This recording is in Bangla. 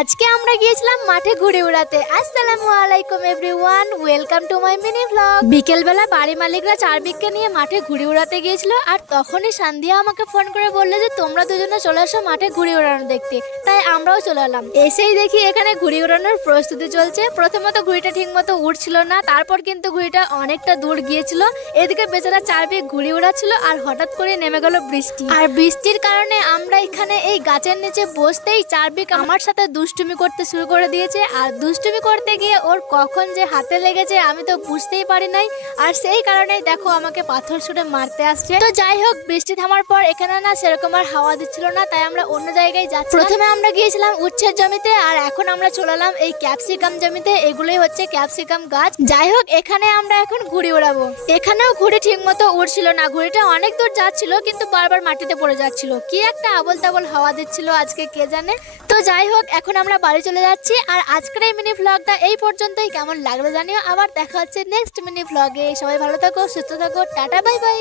আজকে আমরা গিয়েছিলাম মাঠে ঘুরে উড়াতে। আসসালামু আলাইকুম everyone, welcome to my mini vlog. বিকেলবেলা বাড়ি মালিকরা চারবিককে নিয়ে মাঠে ঘুরে উড়াতে গিয়েছিল, আর তখনই সান্ধিয়া আমাকে ফোন করে বললো যে তোমরা দুজনে চলে আসো মাঠে ঘুরে উড়ানো দেখতে। তাই আমরাও চলে এলাম। এসেই দেখি এখানে ঘুড়ি উড়ানোর প্রস্তুতি চলছে। প্রথমত ঘুড়িটা ঠিক মতো উড়ছিল না, তারপর কিন্তু ঘুড়িটা অনেকটা দূর গিয়েছিল। এদিকে বেচারা চারবিক ঘুড়ি উড়াচ্ছিল, আর হঠাৎ করে নেমে গেল বৃষ্টি। আর বৃষ্টির কারণে আমরা এখানে এই গাছের নিচে বসতেই চারবিক আমার সাথে দুষ্টুমি করতে শুরু করে দিয়েছে। আর দুষ্টুমি করতে গিয়ে ওর কখন যে হাতে লেগেছে আমি তো বুঝতেই পারি নাই, আর সেই কারণেই দেখো আমাকে পাথর ছুঁড়ে মারতে আসছে। তো যাই হোক, বৃষ্টি থামার পর এখানে না সেরকম আর হাওয়া দিচ্ছিল না, তাই আমরা অন্য জায়গায় যাচ্ছি। প্রথমে আমরা গিয়েছিলাম উচ্ছের জমিতে, আর এখন আমরা চলে এলাম এই ক্যাপসিকাম জমিতে। এগুলোই হচ্ছে ক্যাপসিকাম গাছ। যাই হোক, এখানে আমরা এখন ঘুড়ি উড়াবো। এখানেও ঘুড়ি ঠিক মতো উড়ছিল না, ঘুড়িটা অনেক দূর যাচ্ছিল কিন্তু বারবার মাটিতে পড়ে যাচ্ছিল। কি একটা আবল তাবল হাওয়া দিচ্ছিল আজকে কে জানে। তো যাই হোক, এখন আমরা বাড়ি চলে যাচ্ছি। আর আজকের এই মিনি ভ্লগটা এই পর্যন্তই। কেমন লাগলো জানিও। আবার দেখা হচ্ছে নেক্সট মিনি ভ্লগে। সবাই ভালো থাকো, সুস্থ থাকো, টাটা, বাই বাই।